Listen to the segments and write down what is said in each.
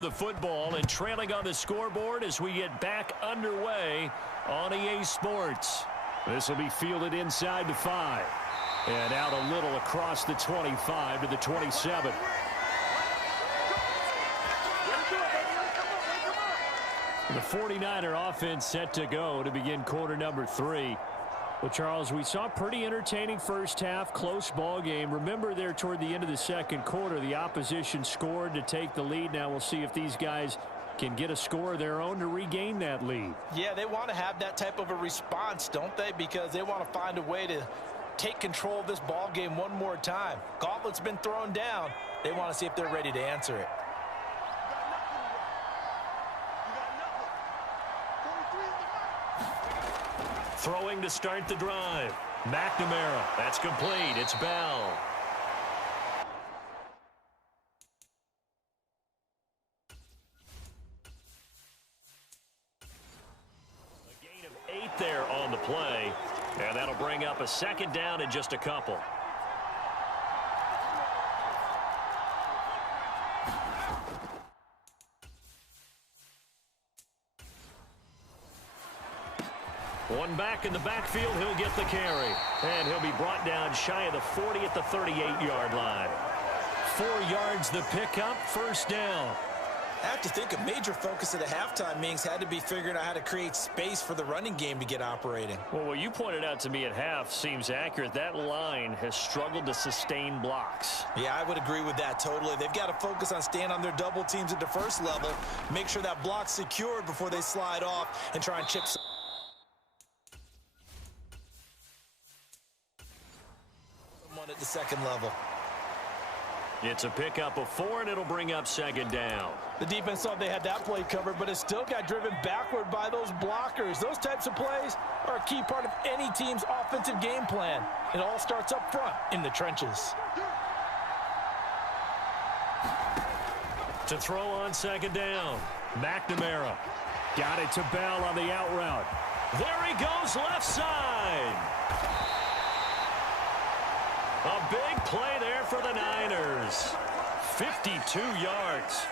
The football and trailing on the scoreboard as we get back underway on EA Sports. This will be fielded inside the 5 and out a little across the 25 to the 27. The 49er offense set to go to begin quarter number 3. Well, Charles, we saw a pretty entertaining first half, close ball game. Remember there toward the end of the second quarter, the opposition scored to take the lead. Now we'll see if these guys can get a score of their own to regain that lead. Yeah, they want to have that type of a response, don't they? Because they want to find a way to take control of this ball game one more time. Gauntlet's been thrown down. They want to see if they're ready to answer it. Throwing to start the drive. McNamara. That's complete. It's Bell. A gain of 8 there on the play. And that'll bring up a second down in just a couple. One back in the backfield, he'll get the carry. And he'll be brought down shy of the 40 at the 38-yard line. 4 yards the pickup, first down. I have to think a major focus of the halftime meetings had to be figuring out how to create space for the running game to get operating. Well, what you pointed out to me at half seems accurate. That line has struggled to sustain blocks. Yeah, I would agree with that totally. They've got to focus on staying on their double teams at the first level, make sure that block's secured before they slide off and try and chip some. At the second level. It's a pickup of 4, and it'll bring up second down. The defense thought they had that play covered, but it still got driven backward by those blockers. Those types of plays are a key part of any team's offensive game plan. It all starts up front in the trenches. To throw on second down, McNamara. Got it to Bell on the out route. There he goes, left side. A big play there for the Niners. 52 yards.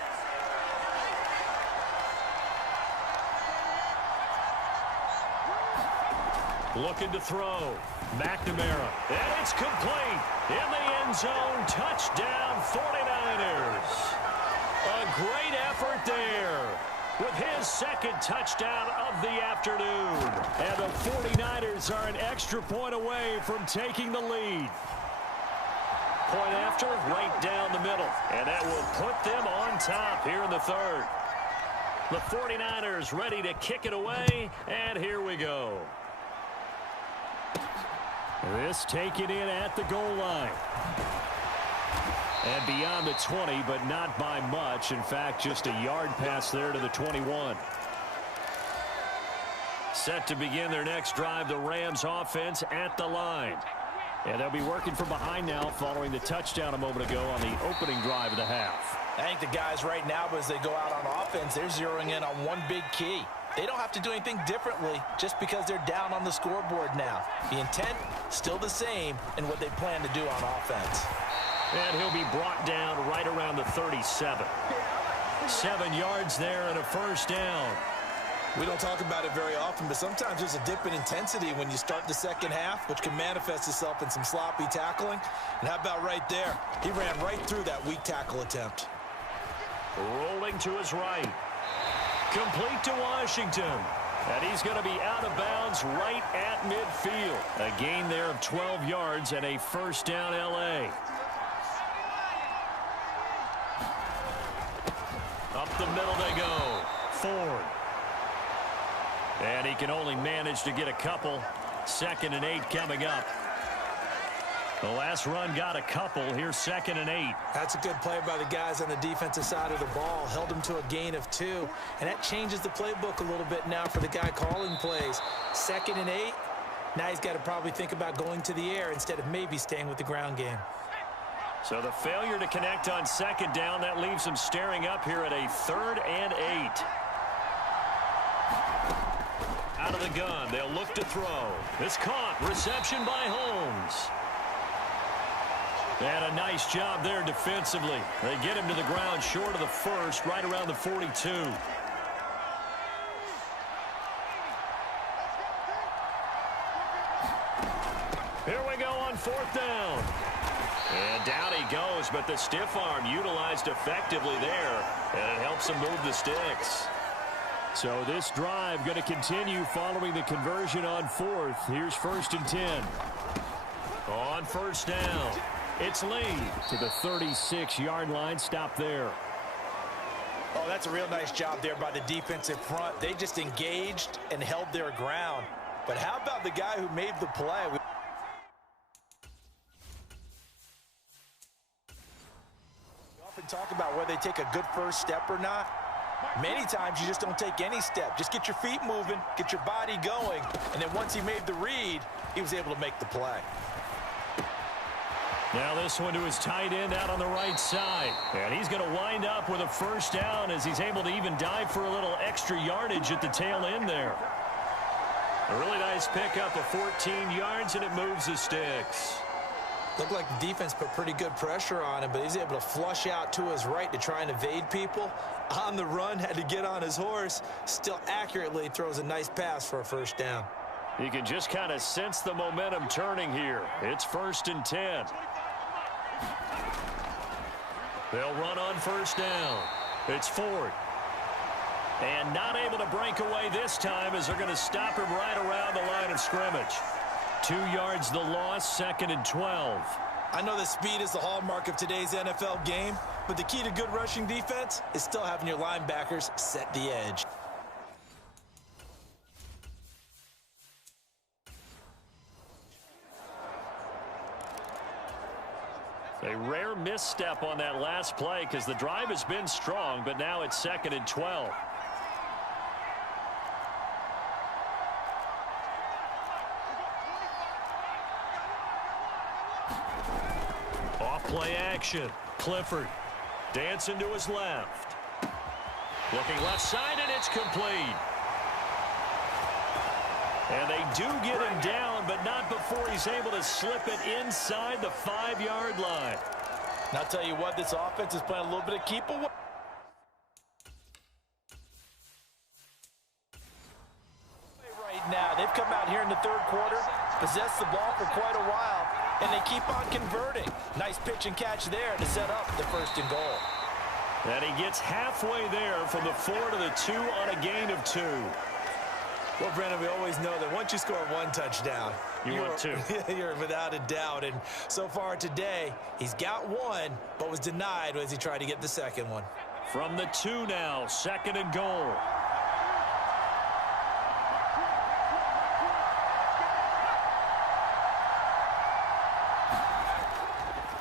Looking to throw. McNamara. And it's complete. In the end zone. Touchdown 49ers. A great effort there with his second touchdown of the afternoon. And the 49ers are an extra point away from taking the lead. Point after, right down the middle. And that will put them on top here in the third. The 49ers ready to kick it away, and here we go. This taken in at the goal line. And beyond the 20, but not by much. In fact, just a yard pass there to the 21. Set to begin their next drive, the Rams offense at the line. And they'll be working from behind now following the touchdown a moment ago on the opening drive of the half. I think the guys right now, as they go out on offense, they're zeroing in on one big key. They don't have to do anything differently just because they're down on the scoreboard now. The intent still the same in what they plan to do on offense. And he'll be brought down right around the 37. 7 yards there and a first down. We don't talk about it very often, but sometimes there's a dip in intensity when you start the second half, which can manifest itself in some sloppy tackling. And how about right there? He ran right through that weak tackle attempt. Rolling to his right. Complete to Washington. And he's going to be out of bounds right at midfield. A gain there of 12 yards and a first down LA. Up the middle they go. Ford. And he can only manage to get a couple. 2nd and 8 coming up. The last run got a couple. Here's 2nd and 8. That's a good play by the guys on the defensive side of the ball. Held him to a gain of 2. And that changes the playbook a little bit now for the guy calling plays. 2nd and 8. Now he's got to probably think about going to the air instead of maybe staying with the ground game. So the failure to connect on second down, that leaves him staring up here at a 3rd and 8. Out of the gun, they'll look to throw. It's caught. Reception by Holmes. And a nice job there defensively. They get him to the ground short of the first, right around the 42. Here we go on 4th down. And down he goes, but the stiff arm utilized effectively there, and it helps him move the sticks. So this drive going to continue following the conversion on 4th. Here's 1st and 10. On 1st down, it's Lee to the 36-yard line. Stop there. Oh, that's a real nice job there by the defensive front. They just engaged and held their ground. But how about the guy who made the play? Talk about whether they take a good first step or not. Many times you just don't take any step. Just get your feet moving, get your body going, and then once he made the read, he was able to make the play. Now this one to his tight end out on the right side. And he's going to wind up with a 1st down as he's able to even dive for a little extra yardage at the tail end there. A really nice pickup of 14 yards, and it moves the sticks. Looked like the defense put pretty good pressure on him, but he's able to flush out to his right to try and evade people. On the run, had to get on his horse. Still accurately throws a nice pass for a 1st down. You can just kind of sense the momentum turning here. It's 1st and 10. They'll run on 1st down. It's Ford. And not able to break away this time as they're going to stop him right around the line of scrimmage. 2 yards the loss, 2nd and 12. I know that speed is the hallmark of today's NFL game, but the key to good rushing defense is still having your linebackers set the edge. A rare misstep on that last play because the drive has been strong, but now it's 2nd and 12. Play action. Clifford dancing to his left. Looking left side, and it's complete. And they do get him down, but not before he's able to slip it inside the 5-yard line. And I'll tell you what, this offense is playing a little bit of keep away. Right now, they've come out here in the 3rd quarter, possessed the ball for quite a while, and they keep on converting. Nice pitch and catch there to set up the 1st and goal. And he gets halfway there from the 4 to the 2 on a gain of 2. Well, Brendan, we always know that once you score 1 touchdown, you want 2. You're without a doubt. And so far today, he's got 1, but was denied as he tried to get the 2nd one. From the 2 now, 2nd and goal.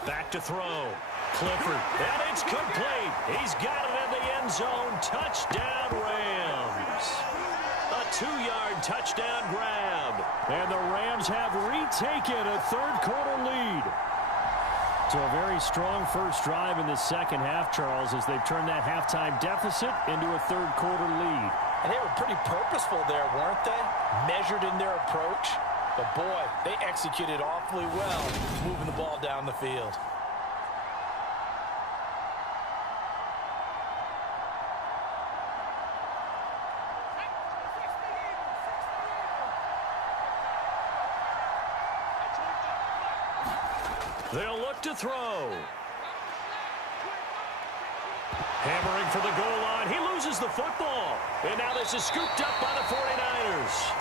Back to throw. Clifford. And it's complete. He's got it in the end zone. Touchdown, Rams. A 2-yard touchdown grab. And the Rams have retaken a 3rd quarter lead. So a very strong first drive in the 2nd half, Charles, as they've turned that halftime deficit into a 3rd quarter lead. And they were pretty purposeful there, weren't they? Measured in their approach. But, boy, they executed awfully well moving the ball down the field. They'll look to throw. Hammering for the goal line. He loses the football. And now this is scooped up by the 49ers.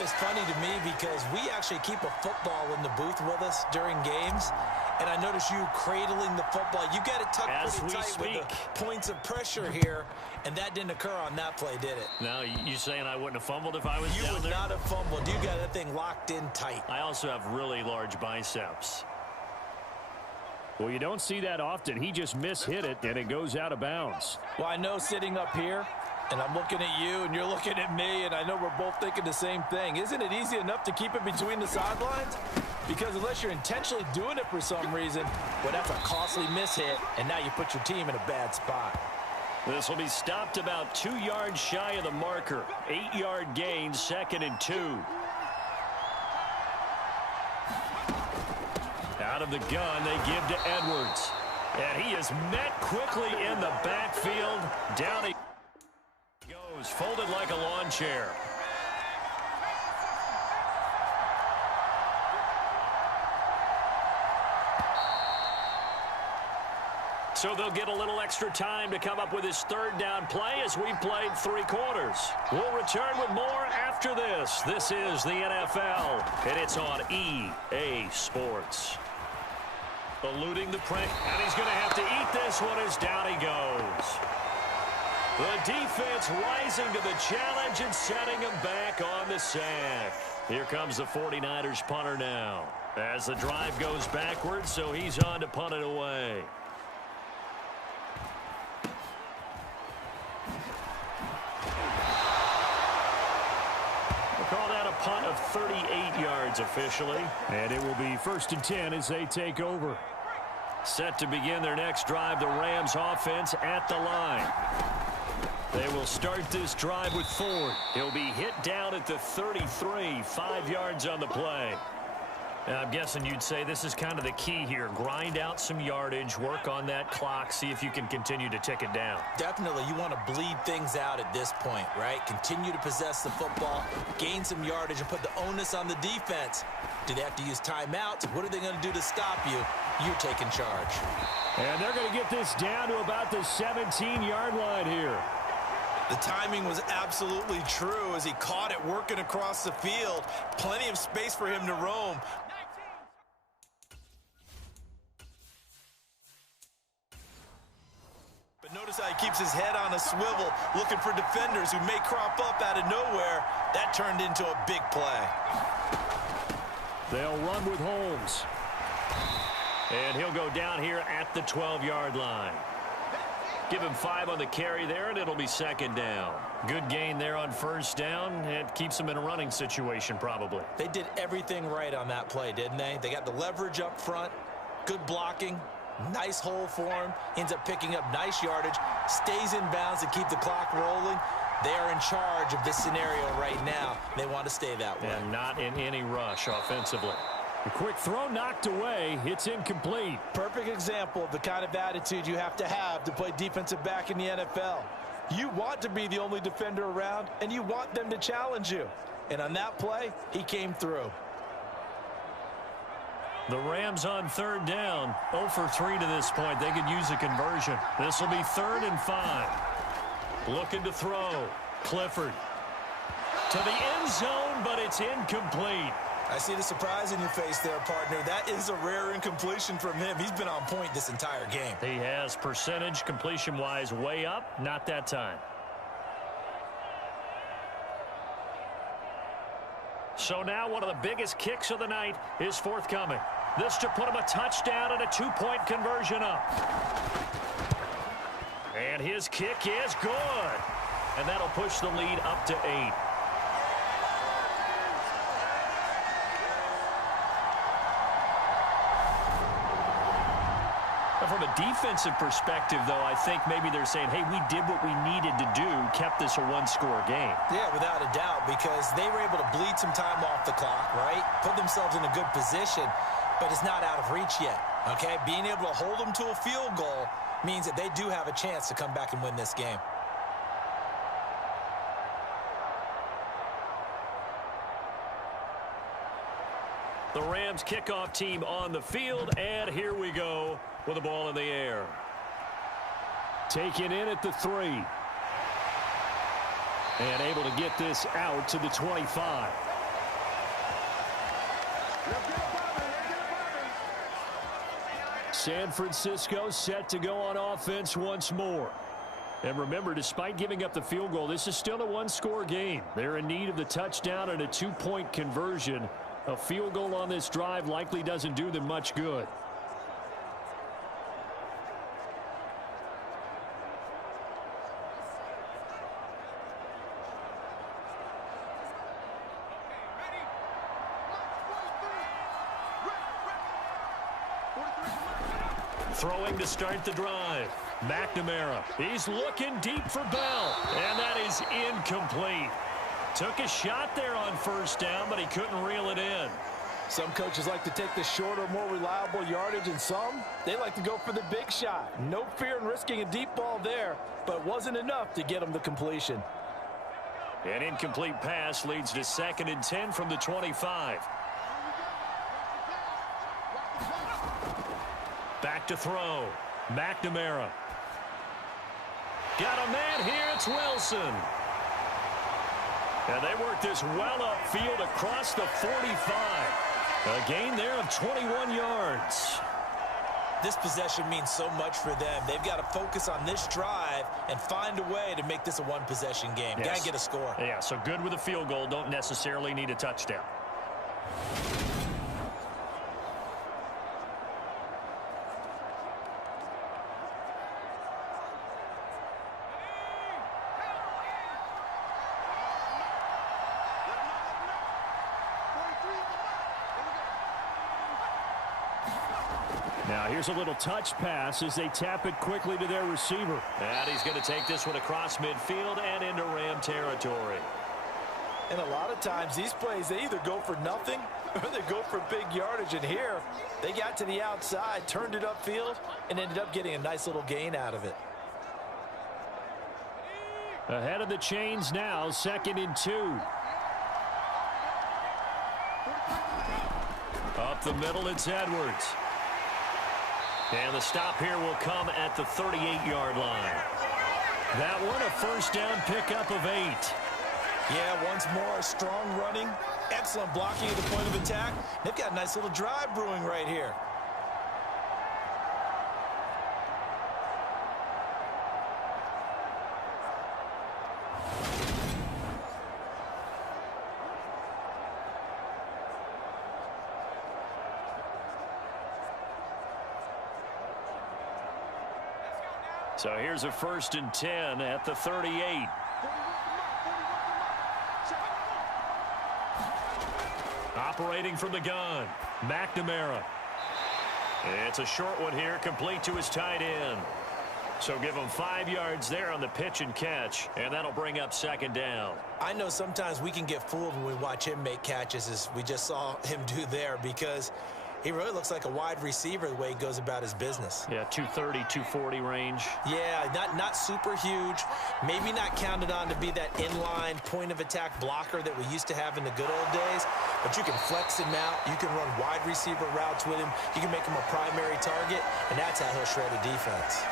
It's funny to me because we actually keep a football in the booth with us during games. And I notice you cradling the football. You got it tucked pretty tight with the points of pressure here. And that didn't occur on that play, did it? No, you saying I wouldn't have fumbled if I was down there? You would not have fumbled. You got that thing locked in tight. I also have really large biceps. Well, you don't see that often. He just mishit it, and it goes out of bounds. Well, I know sitting up here, and I'm looking at you, and you're looking at me, and I know we're both thinking the same thing. Isn't it easy enough to keep it between the sidelines? Because unless you're intentionally doing it for some reason, well, that's a costly mishit, and now you put your team in a bad spot. This will be stopped about 2 yards shy of the marker. 8-yard gain, 2nd and 2. Out of the gun, they give to Edwards. And he is met quickly in the backfield. Down he goes, folded like a lawn chair. So they'll get a little extra time to come up with his 3rd down play as we played 3 quarters. We'll return with more after this. This is the NFL, and it's on EA Sports. Eluding the pressure, and he's going to have to eat this one as down he goes. The defense rising to the challenge and setting him back on the sack. Here comes the 49ers punter now. As the drive goes backwards, so he's on to punt it away. Call that a punt of 38 yards officially. And it will be 1st and 10 as they take over. Set to begin their next drive, the Rams offense at the line. They will start this drive with Ford. He'll be hit down at the 33, 5 yards on the play. I'm guessing you'd say this is kind of the key here. Grind out some yardage, work on that clock, see if you can continue to tick it down. Definitely, you want to bleed things out at this point, right? Continue to possess the football, gain some yardage, and put the onus on the defense. Do they have to use timeouts? What are they going to do to stop you? You're taking charge. And they're going to get this down to about the 17-yard line here. The timing was absolutely true as he caught it working across the field. Plenty of space for him to roam. But notice how he keeps his head on a swivel, looking for defenders who may crop up out of nowhere. That turned into a big play. They'll run with Holmes. And he'll go down here at the 12-yard line. Give him 5 on the carry there, and it'll be 2nd down. Good gain there on 1st down. It keeps them in a running situation probably. They did everything right on that play, didn't they? They got the leverage up front, good blocking, nice hole for him, ends up picking up nice yardage, stays in bounds to keep the clock rolling. They are in charge of this scenario right now. They want to stay that way. And not in any rush offensively. A quick throw knocked away. It's incomplete. Perfect example of the kind of attitude you have to play defensive back in the NFL. You want to be the only defender around, and you want them to challenge you. And on that play, he came through. The Rams on 3rd down. 0 for 3 to this point. They could use a conversion. This will be 3rd and 5. Looking to throw. Clifford. To the end zone, but it's incomplete. I see the surprise in your face there, partner. That is a rare incompletion from him. He's been on point this entire game. He has percentage completion-wise way up. Not that time. So now one of the biggest kicks of the night is forthcoming. This to put him a touchdown and a 2-point conversion up. And his kick is good. And that'll push the lead up to 8. From a defensive perspective, though, I think maybe they're saying, hey, we did what we needed to do, kept this a 1-score game. Yeah, without a doubt, because they were able to bleed some time off the clock, right? Put themselves in a good position, but it's not out of reach yet, okay? Being able to hold them to a field goal means that they do have a chance to come back and win this game. The Rams kickoff team on the field, and here we go with the ball in the air. Taken in at the 3. And able to get this out to the 25. San Francisco set to go on offense once more. And remember, despite giving up the field goal, this is still a 1-score game. They're in need of the touchdown and a 2-point conversion. A field goal on this drive likely doesn't do them much good. Throwing to start the drive. McNamara. He's looking deep for Bell. And that is incomplete. Took a shot there on first down, but he couldn't reel it in. Some coaches like to take the shorter, more reliable yardage, and some, they like to go for the big shot. No fear in risking a deep ball there, but it wasn't enough to get him the completion. An incomplete pass leads to 2nd and 10 from the 25. Back to throw. McNamara. Got a man here. It's Wilson. And they work this well upfield across the 45. A gain there of 21 yards. This possession means so much for them. They've got to focus on this drive and find a way to make this a one-possession game. Yes. Got to get a score. Yeah, so good with a field goal. Don't necessarily need a touchdown. Now here's a little touch pass as they tap it quickly to their receiver. And he's going to take this one across midfield and into Ram territory. And a lot of times these plays, they either go for nothing or they go for big yardage. And here, they got to the outside, turned it upfield, and ended up getting a nice little gain out of it. Ahead of the chains now, 2nd and 2. Up the middle, it's Edwards. And the stop here will come at the 38-yard line. That one, a first down pickup of 8. Yeah, once more, strong running, excellent blocking at the point of attack. They've got a nice little drive brewing right here. So here's a 1st and 10 at the 38. Operating from the gun, McNamara. It's a short one here, complete to his tight end. So give him 5 yards there on the pitch and catch, and that'll bring up 2nd down. I know sometimes we can get fooled when we watch him make catches, as we just saw him do there, because he really looks like a wide receiver the way he goes about his business. Yeah, 230, 240 range. Yeah, not super huge. Maybe not counted on to be that inline point-of-attack blocker that we used to have in the good old days. But you can flex him out. You can run wide receiver routes with him. You can make him a primary target, and that's how he'll shred a defense.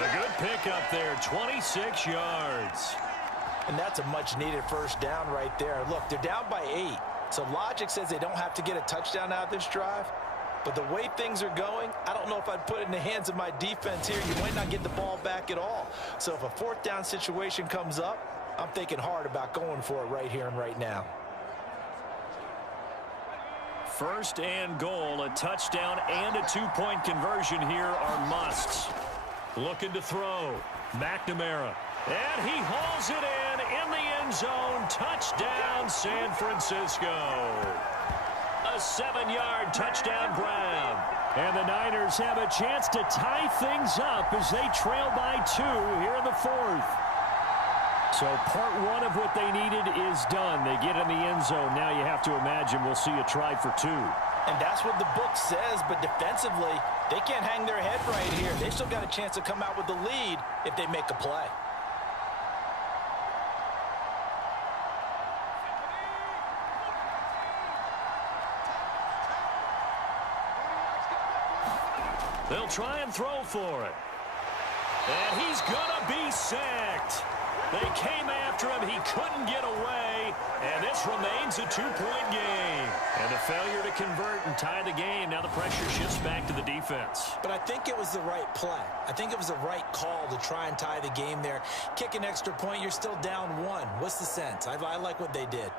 A good pickup there, 26 yards. And that's a much-needed first down right there. Look, they're down by 8. So logic says they don't have to get a touchdown out of this drive. But the way things are going, I don't know if I'd put it in the hands of my defense here. You might not get the ball back at all. So if a 4th down situation comes up, I'm thinking hard about going for it right here and right now. 1st and goal, a touchdown and a 2-point conversion here are musts. Looking to throw. McNamara. And he hauls it in the end zone. Touchdown, San Francisco. A 7-yard touchdown grab. And the Niners have a chance to tie things up as they trail by 2 here in the 4th. So part 1 of what they needed is done. They get in the end zone. Now you have to imagine we'll see a try for 2. And that's what the book says, but defensively, they can't hang their head right here. They've still got a chance to come out with the lead if they make a play. They'll try and throw for it. And he's going to be sacked. They came after him. He couldn't get away. And this remains a 2-point game. And a failure to convert and tie the game. Now the pressure shifts back to the defense. But I think it was the right play. I think it was the right call to try and tie the game there. Kick an extra point, you're still down 1. What's the sense? I like what they did.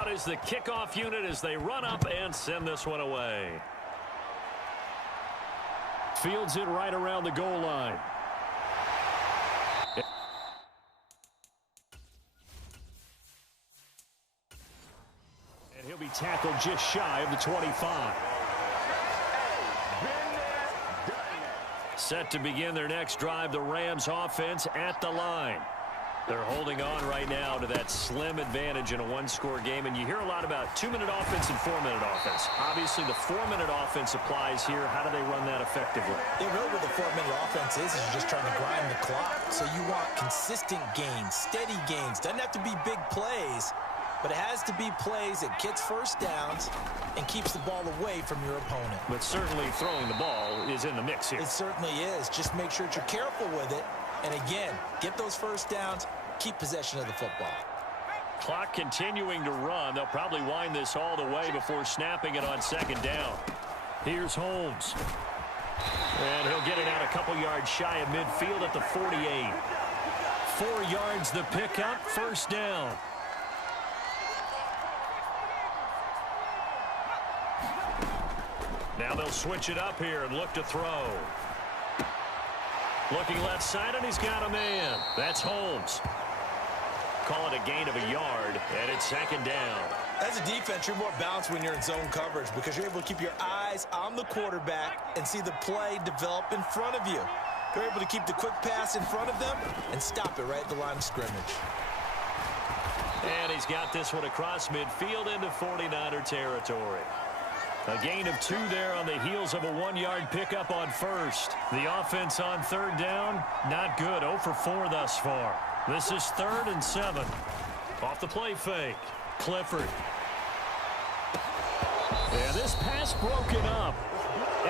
Out is the kickoff unit as they run up and send this one away. Fields it right around the goal line. And he'll be tackled just shy of the 25. Set to begin their next drive, the Rams offense at the line. They're holding on right now to that slim advantage in a one-score game, and you hear a lot about 2-minute offense and 4-minute offense. Obviously, the 4-minute offense applies here. How do they run that effectively? Yeah, really what the 4-minute offense is you're just trying to grind the clock. So you want consistent gains, steady gains. Doesn't have to be big plays, but it has to be plays that gets first downs and keeps the ball away from your opponent. But certainly throwing the ball is in the mix here. It certainly is. Just make sure that you're careful with it. And again, get those first downs, keep possession of the football. Clock continuing to run. They'll probably wind this all the way before snapping it on second down. Here's Holmes. And he'll get it out a couple yards shy of midfield at the 48. 4 yards the pickup, first down. Now they'll switch it up here and look to throw. Looking left side, and he's got a man. That's Holmes. Call it a gain of a yard, and it's second down. As a defense, you're more balanced when you're in zone coverage because you're able to keep your eyes on the quarterback and see the play develop in front of you. You're able to keep the quick pass in front of them and stop it right at the line of scrimmage. And he's got this one across midfield into 49er territory. A gain of 2 there on the heels of a 1-yard pickup on first. The offense on third down, not good. 0 for 4 thus far. This is 3rd and 7. Off the play fake. Clifford. And this pass broken up.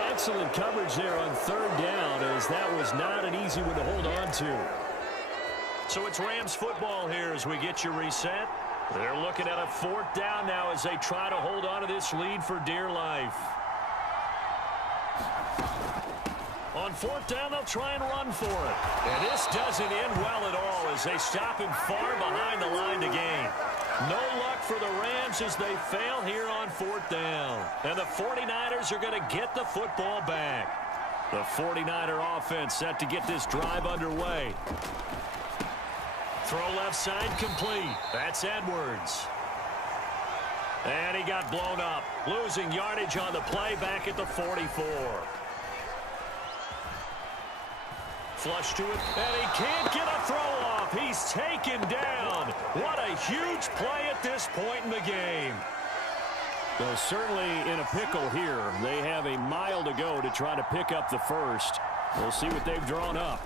Excellent coverage there on third down, as that was not an easy one to hold on to. So it's Rams football here as we get you reset. They're looking at a 4th down now as they try to hold on to this lead for dear life. On 4th down, they'll try and run for it. And this doesn't end well at all as they stop him far behind the line to gain. No luck for the Rams as they fail here on 4th down. And the 49ers are going to get the football back. The 49er offense set to get this drive underway. Throw left side complete. That's Edwards. And he got blown up. Losing yardage on the play back at the 44. Flush to it. And he can't get a throw off. He's taken down. What a huge play at this point in the game. Well, certainly in a pickle here. They have a mile to go to try to pick up the first. We'll see what they've drawn up.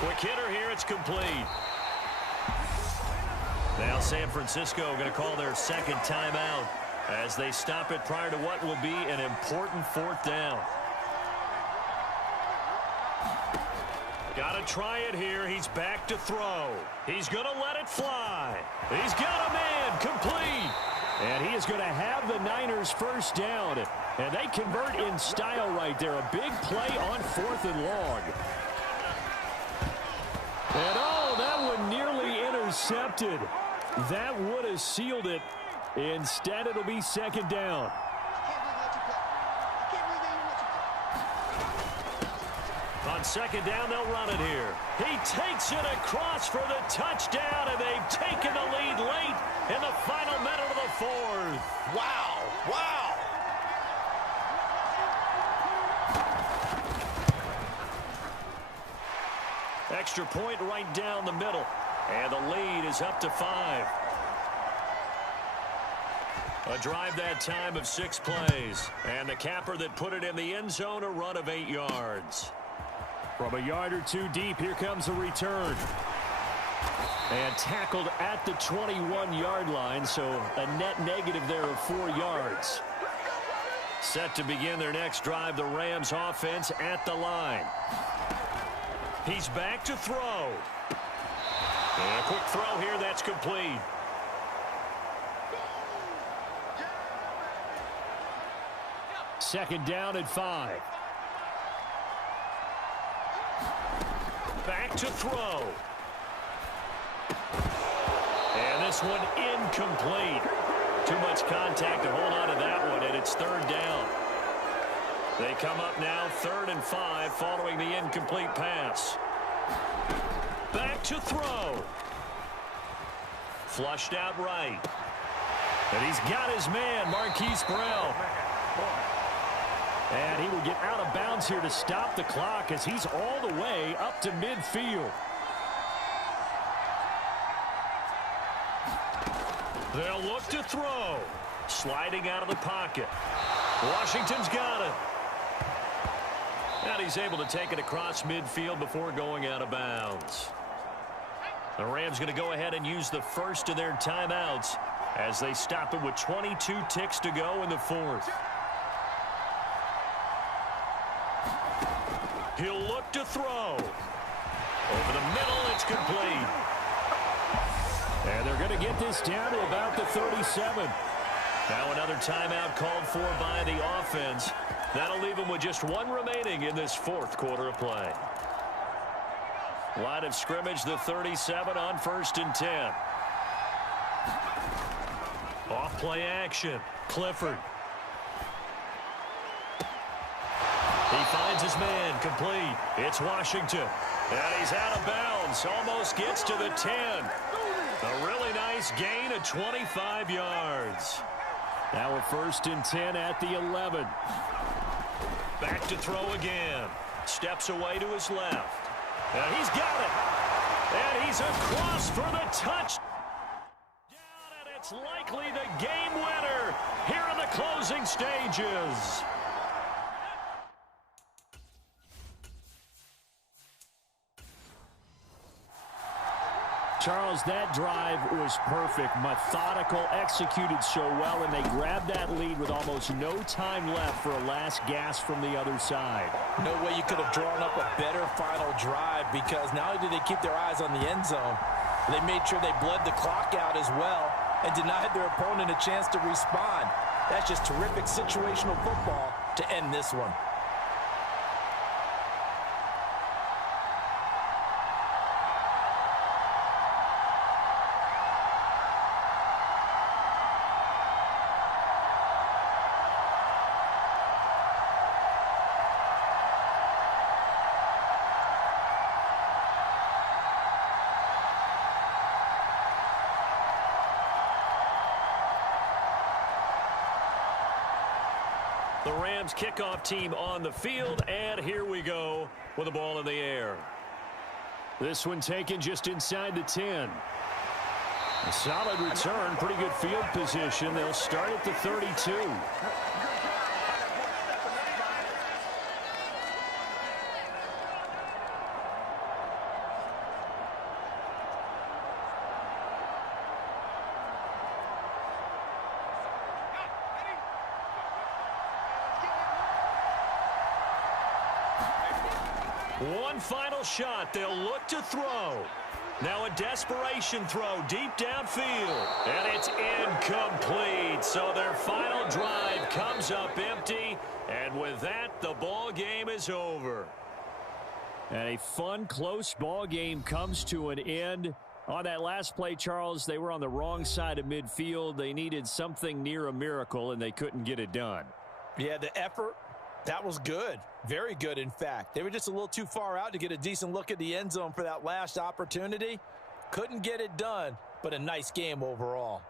Quick hitter here, it's complete. Now San Francisco going to call their second timeout as they stop it prior to what will be an important 4th down. Got to try it here. He's back to throw. He's going to let it fly. He's got a man, complete. And he is going to have the Niners first down. And they convert in style right there. A big play on 4th and long. And oh, that one nearly intercepted. That would have sealed it. Instead, it'll be second down. On second down, they'll run it here. He takes it across for the touchdown, and they've taken the lead late in the final minute of the 4th. Wow, wow. Extra point right down the middle. And the lead is up to 5. A drive that time of 6 plays. And the capper that put it in the end zone, a run of 8 yards. From a yard or 2 deep, here comes the return. And tackled at the 21-yard line, so a net negative there of 4 yards. Set to begin their next drive, the Rams offense at the line. He's back to throw. And a quick throw here, that's complete. Second down at 5. Back to throw. And this one incomplete. Too much contact to hold on to that one, and it's third down. They come up now 3rd and 5 following the incomplete pass. Back to throw. Flushed out right. And he's got his man, Marquise Brown. And he will get out of bounds here to stop the clock as he's all the way up to midfield. They'll look to throw. Sliding out of the pocket. Washington's got it. And he's able to take it across midfield before going out of bounds. The Rams going to go ahead and use the first of their timeouts as they stop it with 22 ticks to go in the 4th. He'll look to throw. Over the middle, it's complete. And they're going to get this down to about the 37. Now another timeout called for by the offense. That'll leave them with just one remaining in this 4th quarter of play. Line of scrimmage, the 37 on 1st and 10. Off play action. Clifford. He finds his man, complete. It's Washington. And he's out of bounds. Almost gets to the 10. A really nice gain of 25 yards. Now a 1st and 10 at the 11. Back to throw again. Steps away to his left. And he's got it. And he's across for the touchdown. And it's likely the game winner here in the closing stages. Charles, that drive was perfect, methodical, executed so well, and they grabbed that lead with almost no time left for a last gasp from the other side. No way you could have drawn up a better final drive, because not only did they keep their eyes on the end zone, they made sure they bled the clock out as well and denied their opponent a chance to respond. That's just terrific situational football to end this one. The Rams kickoff team on the field, and here we go with the ball in the air. This one taken just inside the 10. A solid return, pretty good field position. They'll start at the 32. One final shot. They'll look to throw. Now a desperation throw deep downfield. And it's incomplete. So their final drive comes up empty. And with that, the ball game is over. And a fun, close ball game comes to an end. On that last play, Charles, they were on the wrong side of midfield. They needed something near a miracle, and they couldn't get it done. Yeah, the effort, that was good. Very good, in fact. They were just a little too far out to get a decent look at the end zone for that last opportunity. Couldn't get it done, but a nice game overall.